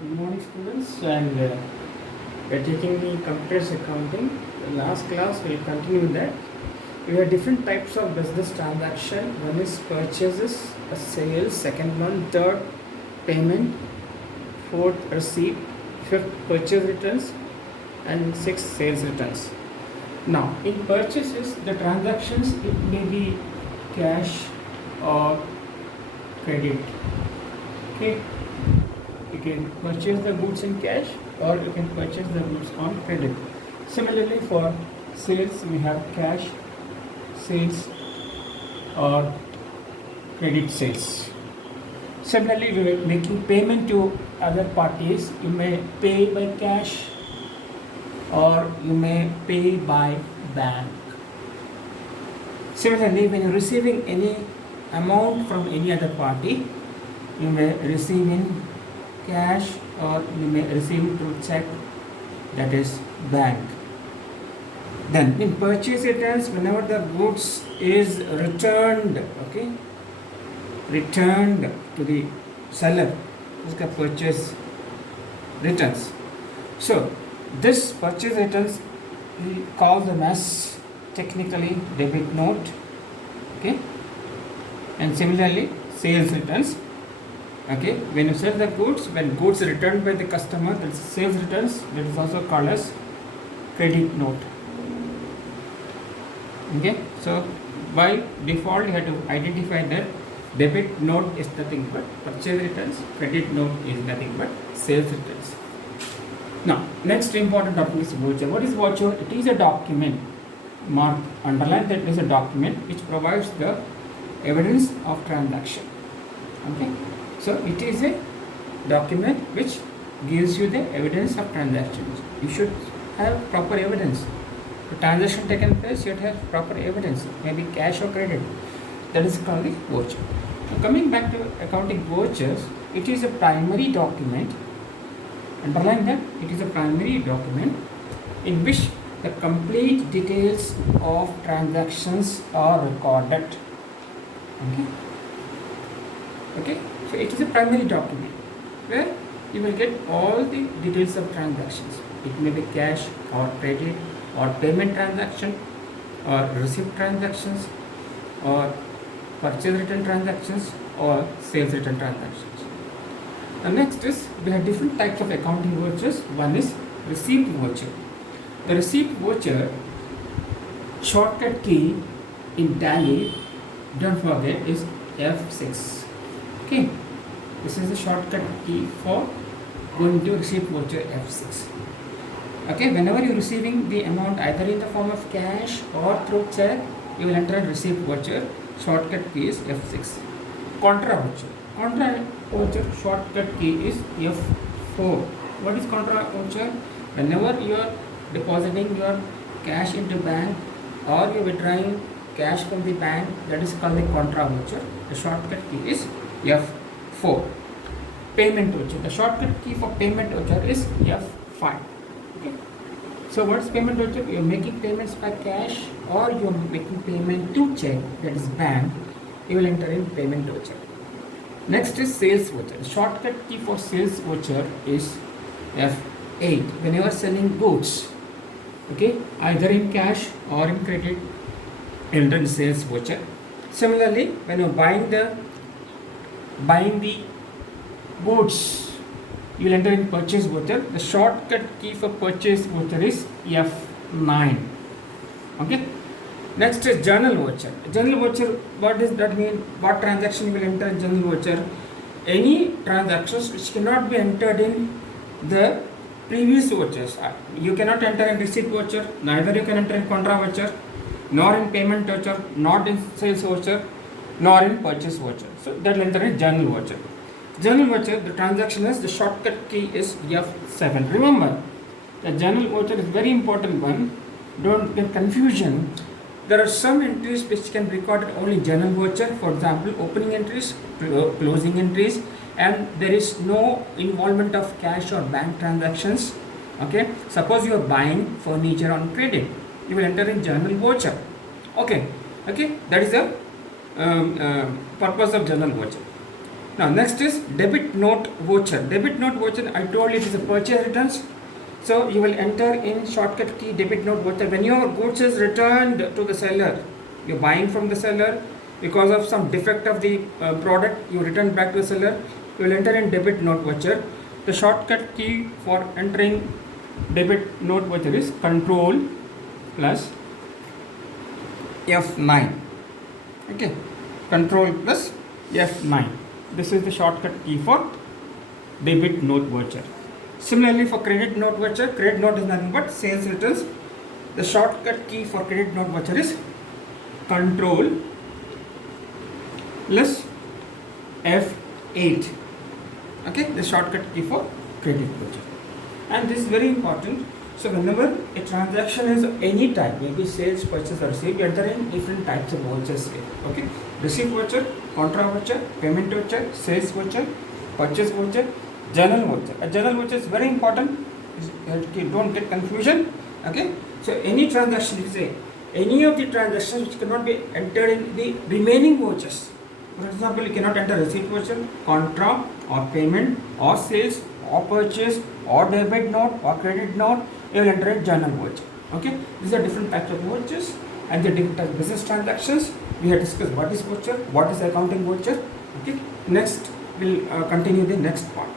Good morning, students, and we're taking the computers accounting. The last class we'll continue that. We have different types of business transaction. One is purchases, a sales, second one, third payment, fourth receipt, fifth purchase returns, and sixth sales returns. Now, in purchases, the transactions it may be cash or credit. Okay. You can purchase the goods in cash or you can purchase the goods on credit. Similarly, for sales, we have cash sales or credit sales. Similarly, we are making payment to other parties. You may pay by cash or you may pay by bank. Similarly, when you're receiving any amount from any other party, you may receive in cash or you may receive it through check, that is bank. Then in purchase returns, whenever the goods is returned, okay, returned to the seller, this is purchase returns. So this purchase returns we call them as technically debit note, okay, and similarly sales returns. Okay, when you sell the goods, when goods returned by the customer, that's sales returns, that is also called as credit note. Okay, so by default you have to identify that debit note is nothing but purchase returns, credit note is nothing but sales returns. Now, next important topic is voucher. What is voucher? It is a document, mark, underline that it is a document which provides the evidence of transaction. Okay. So it is a document which gives you the evidence of transactions. You should have proper evidence. The transaction taken place, you should have proper evidence, maybe cash or credit. That is called the voucher. Now coming back to accounting vouchers, it is a primary document. Underline that it is a primary document in which the complete details of transactions are recorded. Okay. Okay. So it is a primary document where you will get all the details of transactions. It may be cash or credit or payment transaction or receipt transactions or purchase return transactions or sales return transactions. The next is we have different types of accounting vouchers. One is receipt voucher. The receipt voucher shortcut key in Tally, don't forget, is F6. Okay, this is the shortcut key for going to receipt voucher F6. Okay, whenever you are receiving the amount either in the form of cash or through check, you will enter receipt voucher. Shortcut key is F6. Contra voucher. Contra voucher shortcut key is F4. What is contra voucher? Whenever you are depositing your cash into bank or you are withdrawing cash from the bank, that is called the contra voucher. The shortcut key is F4. Payment voucher. The shortcut key for payment voucher is F5. Okay. So what's payment voucher? You are making payments by cash or you are making payment to check, that is bank. You will enter in payment voucher. Next is sales voucher. The shortcut key for sales voucher is F8. When you are selling goods, okay, either in cash or in credit, enter in sales voucher. Similarly, when you are buying the goods, you will enter in purchase voucher. The shortcut key for purchase voucher is F9. Okay. Next is journal voucher. Journal voucher, what does that mean? What transaction you will enter in journal voucher? Any transactions which cannot be entered in the previous vouchers. You cannot enter in receipt voucher, neither you can enter in contra voucher, nor in payment voucher, not in sales voucher, nor in purchase voucher. So that will enter in journal voucher. Journal voucher, the transaction is, the shortcut key is F7. Remember, the journal voucher is very important one. Don't get confusion. There are some entries which can be recorded only in journal voucher. For example, opening entries, closing entries, and there is no involvement of cash or bank transactions. Okay. Suppose you are buying furniture on credit, you will enter in journal voucher. Okay. Okay. That is the purpose of journal voucher. Now next is debit note voucher. Debit note voucher, I told you it is a purchase returns. So you will enter in shortcut key debit note voucher. When your goods is returned to the seller, you're buying from the seller because of some defect of the product, you return back to the seller, you will enter in debit note voucher. The shortcut key for entering debit note voucher is Control plus F9. Okay, Control plus F9. This is the shortcut key for debit note voucher. Similarly, for credit note voucher, credit note is nothing but sales returns. The shortcut key for credit note voucher is Control plus F8. Okay, the shortcut key for credit voucher. And this is very important. So whenever a transaction is any type, maybe sales, purchase or receipt, you enter in different types of vouchers here. Okay, receipt voucher, contra voucher, payment voucher, sales voucher, purchase voucher, journal voucher. A journal voucher is very important. Don't get confusion. Okay, so any transaction, you say any of the transactions which cannot be entered in the remaining vouchers. For example, you cannot enter receipt voucher, contra or payment or sales or purchase or debit note or credit note. You will enter in journal voucher. Okay, these are different types of vouchers and the different types of business transactions. We have discussed what is voucher, what is accounting voucher. Okay, next we'll continue the next part.